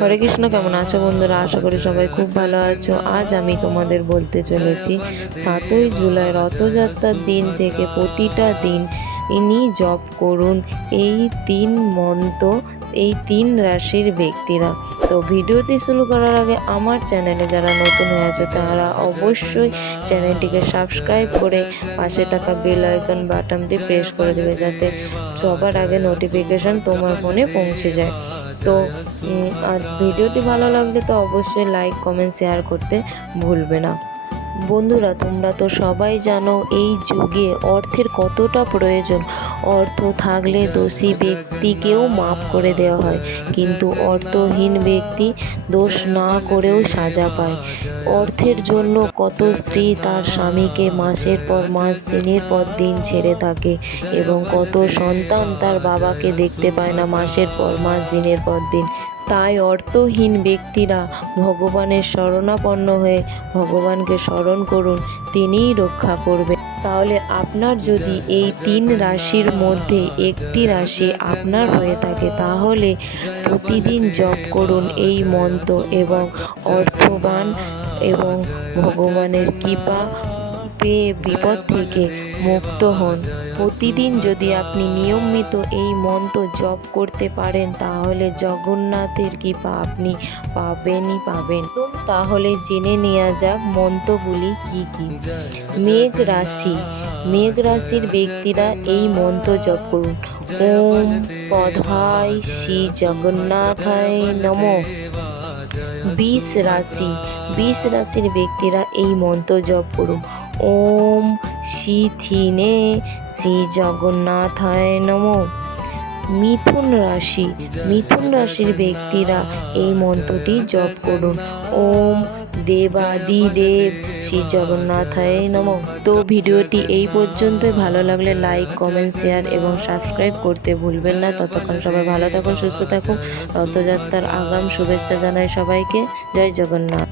হরে কৃষ্ণ। কেমন আছো বন্ধুরা? আশা করি সবাই খুব ভালো আছো। আজ আমি তোমাদের বলতে চলেছি 7ই জুলাই রথযাত্রার দিন থেকে প্রতিটা দিন ইনি জপ করুন এই 3 মন্ত্র, এই 3 রাশির ব্যক্তিরা। তো ভিডিওটি শুরু করার আগে আমার চ্যানেলে যারা নতুন হয়ে আছে তারা অবশ্যই চ্যানেলটিকে সাবস্ক্রাইব করে পাশে থাকা বেল আইকন বাটনটি প্রেস করে দেবে, যাতে সবার আগে নোটিফিকেশন তোমার ফোনে পৌঁছে যায়। তো আজ ভিডিওটি ভালো লাগলে তো অবশ্যই লাইক, কমেন্ট, শেয়ার করতে ভুলবে না। বন্ধুরা, তোমরা তো সবাই জানো এই যুগে অর্থের কতটা প্রয়োজন। অর্থ থাকলে দোষী ব্যক্তিকেও মাফ করে দেওয়া হয়, কিন্তু অর্থহীন ব্যক্তি দোষ না করেও সাজা পায়। অর্থের জন্য কত স্ত্রী তার স্বামীকে মাসের পর মাস, দিনের পর দিন ছেড়ে থাকে, এবং কত সন্তান তার বাবাকে দেখতে পায় না মাসের পর মাস, দিনের পর দিন। তাই অর্থহীন ব্যক্তিরা ভগবানের শরণাপন্ন হয়ে ভগবানকে স্মরণ করুন, তিনিই রক্ষা করবেন। তাহলে আপনার যদি এই 3 রাশির মধ্যে একটি রাশি আপনার হয়ে থাকে, তাহলে প্রতিদিন জপ করুন এই মন্ত্র এবং অর্থবান এবং ভগবানের কৃপা পেয়ে বিপদ থেকে মুক্ত হন। প্রতিদিন যদি আপনি নিয়মিত এই মন্ত্র জপ করতে পারেন, তাহলে জগন্নাথের কৃপা আপনি পাবেন। তাহলে জেনে নেওয়া যাক মন্ত্রগুলি কি কি। মেঘ রাশির ব্যক্তিরা এই মন্ত্র জপ করুন। ওম পদ্মায় শ্রী জগন্নাথায় নমঃ। বৃষ রাশির ব্যক্তিরা এই মন্ত্র জপ করুন। ওম শিথিনে শ্রী জগন্নাথায় নমঃ। মিথুন রাশির ব্যক্তিরা এই মন্ত্রটি জপ করুন। ওম দেবাদিদেব শ্রী জগন্নাথায় নমঃ। তো ভিডিওটি এই পর্যন্তই। ভালো লাগলে লাইক, কমেন্ট, শেয়ার এবং সাবস্ক্রাইব করতে ভুলবেন না। ততক্ষণ সবাই ভালো থাকুন, সুস্থ থাকুন। রথযাত্রার আগাম শুভেচ্ছা জানাই সবাইকে। জয় জগন্নাথ।